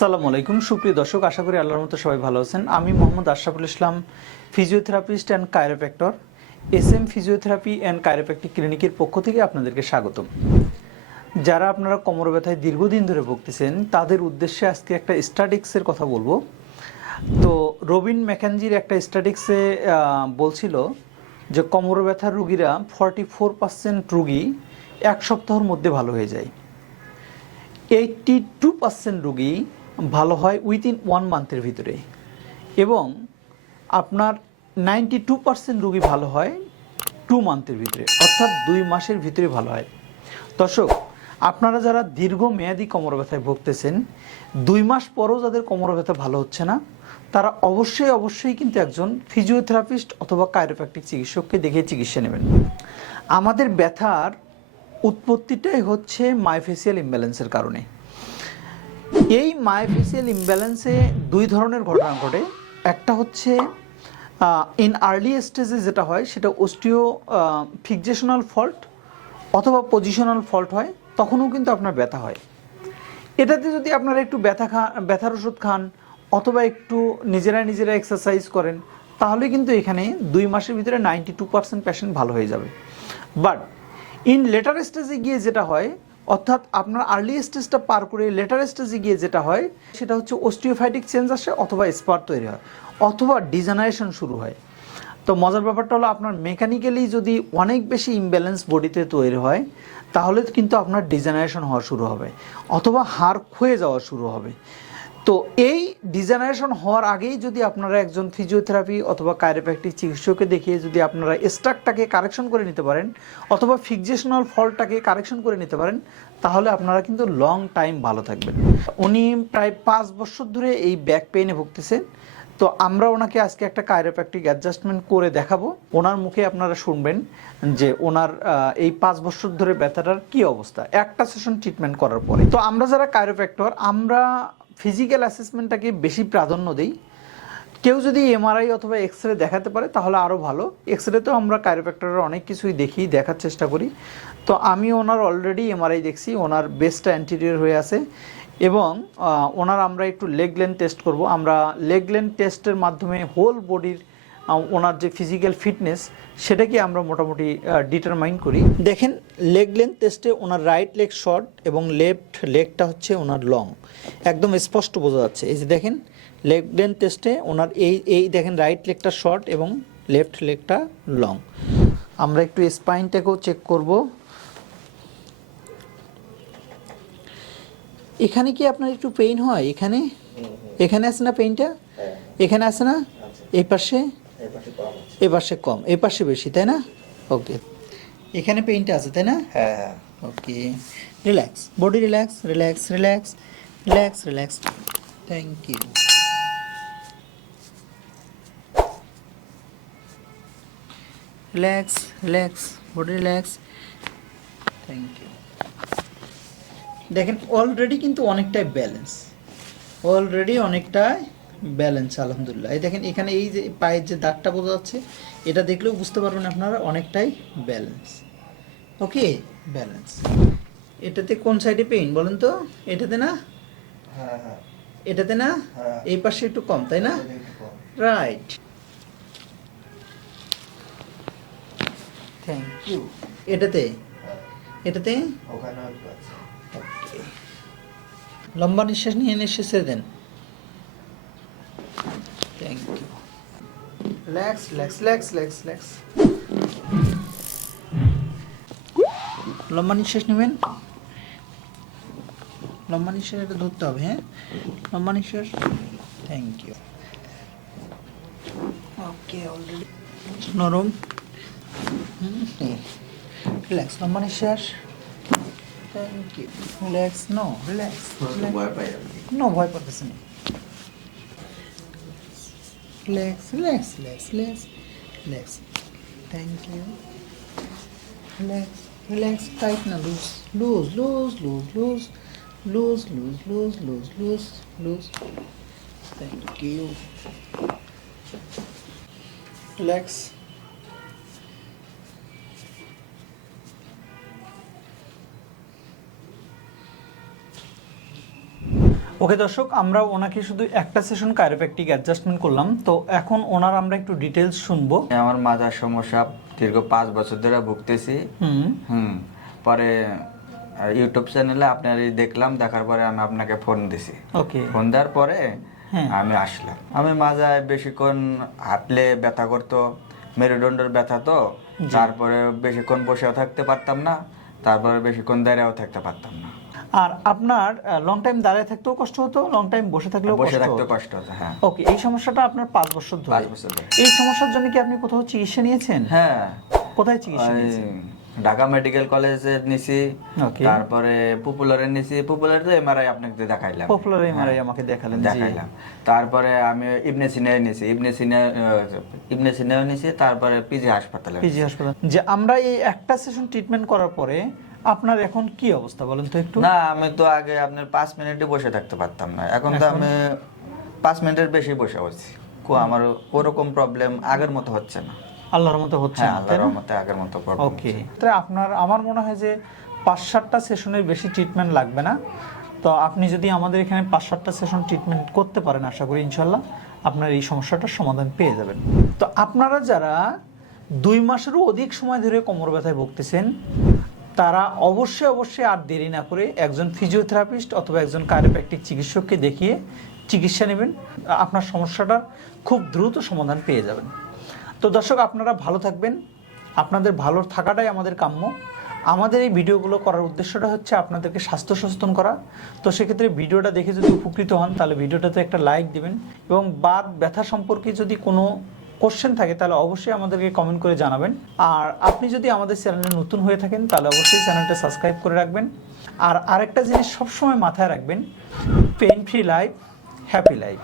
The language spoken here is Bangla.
আসসালামু আলাইকুম। সুপ্রিয় দর্শক, আশা করি আল্লাহর মতো সবাই ভালো আছেন। আমি Mohammad Ashraful Islam physiotherapist and chiropractor S M physiotherapy and chiropractic ক্লিনিকের পক্ষ থেকে আপনাদেরকে স্বাগতম। যারা আপনারা কোমর ব্যথায় দীর্ঘদিন ধরে ভুগতেছেন, তাদের উদ্দেশ্যে আজকে একটা স্ট্যাটিক্সের কথা বলব। তো রবিন ম্যাকেনজির একটা স্ট্যাটিক্সে বলছিল যে কোমর ব্যথার রুগীরা ফর্টি ফোর পার্সেন্ট রুগী এক সপ্তাহের মধ্যে ভালো হয়ে যায়। এইটটি টু পার্সেন্ট রুগী ভালো হয় উইদিন ওয়ান মান্থের ভিতরে এবং আপনার নাইনটি টু পার্সেন্ট রুগী ভালো হয় টু মান্থের ভিতরে, অর্থাৎ দুই মাসের ভিতরে ভালো হয়। দর্শক, আপনারা যারা দীর্ঘ মেয়াদি কোমর ব্যথায় ভুগতেছেন, দুই মাস পরও যাদের কোমর ব্যথা ভালো হচ্ছে না, তারা অবশ্যই অবশ্যই কিন্তু একজন ফিজিওথেরাপিস্ট অথবা কাইরোপ্র্যাকটিক চিকিৎসককে দেখে চিকিৎসা নেবেন। আমাদের ব্যথার উৎপত্তিটাই হচ্ছে মাইফেসিয়াল ইমব্যালেন্সের কারণে। এই মাইফেসিয়াল ইমব্যালেন্সে দুই ধরনের ঘটনা ঘটে। একটা হচ্ছে ইন আর্লি স্টেজে যেটা হয়, সেটা ওস্টিও ফিক্সেশনাল ফল্ট অথবা পজিশনাল ফল্ট হয়, তখনও কিন্তু আপনার ব্যথা হয়। এটাতে যদি আপনারা একটু ব্যথা খা, ব্যথার ওষুধ খান অথবা একটু নিজেরা নিজেরা এক্সারসাইজ করেন, তাহলে কিন্তু এখানে দুই মাসের ভিতরে নাইনটি টু পার্সেন্ট পেশেন্ট ভালো হয়ে যাবে। বাট ইন লেটার স্টেজে গিয়ে যেটা হয় অর্থাৎ আপনার আর্লি স্টেজটা পার করে লেটার স্টেজে গিয়ে যেটা হয়, সেটা হচ্ছে অস্টিওফাইটিক চেঞ্জ আসে অথবা স্পার তৈরি হয়, অথবা ডিজেনারেশন শুরু হয়। তো মজার ব্যাপারটা হলো আপনার মেকানিক্যালি যদি অনেক বেশি ইমব্যালেন্স বডিতে তৈরি হয়, তাহলে কিন্তু আপনার ডিজেনারেশন হওয়া শুরু হবে, অথবা হাড় ক্ষয়ে যাওয়া শুরু হবে। তো এই ডিজেনারেশন হওয়ার আগেই যদি আপনারা একজন ফিজিওথেরাপি অথবা কাইরোপ্র্যাকটিক চিকিৎসককে দেখিয়ে যদি আপনারা স্ট্রাকটাকে কারেকশন করে নিতে পারেন অথবা ফিক্সেশনাল ফলটাকে কারেকশন করে নিতে পারেন, তাহলে আপনারা কিন্তু লং টাইম ভালো থাকবেন। উনি প্রায় পাঁচ বছর ধরে এই ব্যাক পেইনে ভুগতেছেন তো আমরা ওনাকে আজকে একটা কাইরোপ্র্যাকটিক অ্যাডজাস্টমেন্ট করে দেখাবো। ওনার মুখে আপনারা শুনবেন যে ওনার এই পাঁচ বছর ধরে ব্যথাটার কি অবস্থা। একটা সেশন ট্রিটমেন্ট করার পরে। তো আমরা যারা কাইরোপ্র্যাক্টর আমরা ফিজিক্যাল অ্যাসেসমেন্টটাকে বেশি প্রাধান্য দিই। কেউ যদি এমআরআই অথবা এক্স রে দেখাতে পারে, তাহলে আরও ভালো। এক্স রে তো আমরা কাইরোপ্র্যাক্টরের অনেক কিছুই দেখি, দেখার চেষ্টা করি। তো আমি ওনার অলরেডি এমআরআই দেখছি, ওনার বেসটা অ্যান্টিরিয়র হয়ে আছে। এবং ওনার আমরা একটু লেগ লেন টেস্ট করব। আমরা লেগ লেন টেস্টের মাধ্যমে হোল বডির ওনার যে ফিজিক্যাল ফিটনেস সেটাকে আমরা মোটামুটি ডিটারমাইন করি? দেখেন লেগ লেন টেস্টে ওনার রাইট লেগ শর্ট এবং লেফট লেগটা হচ্ছে ওনার লং একদম স্পষ্ট বোঝা যাচ্ছে। এই যে দেখেন লেগ লেন টেস্টে ওনার এই এই দেখেন রাইট লেগটা শর্ট এবং লেফট লেগটা লং আমরা একটু স্পাইনটাকেও চেক করব। এখানে কি আপনার একটু পেইন হয়? এখানে? এখানে আছে না পেইনটা এখানে আছে না? এই পাশে? এ পাশে কম, এ পাশে বেশি, তাই না? ওকে এখানে পেইনটা আছে, তাই না? হ্যাঁ okay relax body relax relax relax relax relax thank you relax relax body relax thank you দেখেন অলরেডি কিন্তু অনেকটাই ব্যালেন্স অলরেডি অনেকটাই ব্যালেন্স আলহামদুলিল্লাহ। এই দেখেন এখানে এই যে পায়ের যে দাগটা বোঝা যাচ্ছে এটা দেখলেও বুঝতে পারবেন আপনারা অনেকটাই ব্যালেন্স। ওকে? ব্যালেন্স। এটাতে কোন সাইডে পেইন বলেন তো? এটাতে না? হ্যাঁ হ্যাঁ। এটাতে না? হ্যাঁ। এই পাশে একটু কম তাই না। রাইট। Thank you. এটাতে? এটাতে? লম্বা নিঃশ্বাস নিয়ে নিঃশ্বাস ছেড়ে দেন। Thank you relax relax relax relax relax লম্বা নিঃশ্বাস নেবেন। লম্বা নিঃশ্বাস এটা ধরতে হবে হ্যাঁ? লম্বা নিঃশ্বাস। থ্যাংক ইউ ওকে অলরেডি নরম। রিল্যাক্স লম্বা নিঃশ্বাস। Thank you relax no relax. No ভয় পাচ্ছি না। legs, legs, legs, legs, legs. Thank you. Relax, relax, tighten loose, loose, loose, loose, loose, loose, loose, loose, loose, loose, loose. Thank you. Relax. ওকে দর্শক আমরা ওনাকে শুধু একটা সেশন কাইরোপ্র্যাকটিক অ্যাডজাস্টমেন্ট করলাম। তো এখন ওনার আমরা একটু ডিটেলস শুনব। আমার মাথার সমস্যা দীর্ঘ পাঁচ বছর ধরে ভুগতেছি। হুম। হুম পরে ইউটিউব চ্যানেলে আপনার দেখলাম দেখার পরে আমি আপনাকে ফোন দিছি। ওকে। ফোন দেওয়ার পরে হ্যাঁ। আমি আসলাম। আমি মাজায় বেশিক্ষণ হাঁটলে ব্যথা করতো মেরুদণ্ডের ব্যথা তো তারপরে বেশিক্ষণ বসেও থাকতে পারতাম না তারপরে বেশিক্ষণ দাঁড়িয়েও থাকতে পারতাম না। আর আপনার লং টাইম দাঁড়িয়ে থাকতেও কষ্ট হতো লং টাইম বসে থাকলেও বসে কষ্ট থাকতে কষ্ট হতো হ্যাঁ। ওকে এই সমস্যাটা আপনার পাঁচ বছর ধরে। পাঁচ বছর ধরে। এই সমস্যার জন্য কি আপনি কোথাও চিকিৎসা নিয়েছেন? হ্যাঁ। কোথায় চিকিৎসা নিয়েছেন? ঢাকা মেডিকেল কলেজে নিছি. তারপরে পপুলারে নিছি পপুলারে তো এমআরআই আপনাকে দেখাইলাম। পপুলার এমআরআই হ্যাঁ, আমাকে দেখালেন দেখাইলাম। তারপরে আমি ইবনে সিনায় নিছি ইবনে সিনায় ইবনে সিনায় নিছি তারপরে পিজি হাসপাতালে পিজি হাসপাতাল। যে আমরা এই একটা সেশন ট্রিটমেন্ট করার পরে আপনার এখন কি অবস্থা বলেন তো একটু? না আমি তো আগে আপনার পাঁচ মিনিটে বসে থাকতে পারতাম না। এখন তো আমি পাঁচ মিনিটের বেশি বসে আছি। কো আমার ওরকম প্রবলেম আগের মতো হচ্ছে না। আল্লাহর মতো হচ্ছে হ্যাঁ না, আল্লাহর না? রহমতে আগের মতো প্রবলেম ওকে তাই আপনার আমার মনে হয় যে পাঁচ সাতটা সেশনের বেশি ট্রিটমেন্ট লাগবে না। তো আপনি যদি আমাদের এখানে পাঁচ সাতটা সেশন ট্রিটমেন্ট করতে পারেন আশা করি ইনশাল্লাহ আপনার এই সমস্যাটার সমাধান পেয়ে যাবেন। তো আপনারা যারা দুই মাসেরও অধিক সময় ধরে কোমর ব্যথায় ভুগতেছেন তারা অবশ্যই অবশ্যই আর দেরি না করে একজন ফিজিওথেরাপিস্ট অথবা একজন কায়োপ্র্যাকটিক চিকিৎসককে দেখিয়ে চিকিৎসা নেবেন। আপনার সমস্যাটার খুব দ্রুত সমাধান পেয়ে যাবেন। তো দর্শক, আপনারা ভালো থাকবেন। আপনাদের ভালো থাকাটাই আমাদের কাম্য। আমাদের এই ভিডিওগুলো করার উদ্দেশ্যটা হচ্ছে আপনাদেরকে স্বাস্থ্য সচেতন করা। তো সেক্ষেত্রে ভিডিওটা দেখে যদি উপকৃত হন, তাহলে ভিডিওটাতে একটা লাইক দিবেন এবং বাদ ব্যথা সম্পর্কে যদি কোনো কোশ্চেন থাকে, তাহলে অবশ্যই আমাদেরকে কমেন্ট করে জানাবেন। আর আপনি যদি আমাদের চ্যানেলে নতুন হয়ে থাকেন, তাহলে অবশ্যই চ্যানেলটা সাবস্ক্রাইব করে রাখবেন। আর আরেকটা জিনিস সবসময় মাথায় রাখবেন pain free life happy life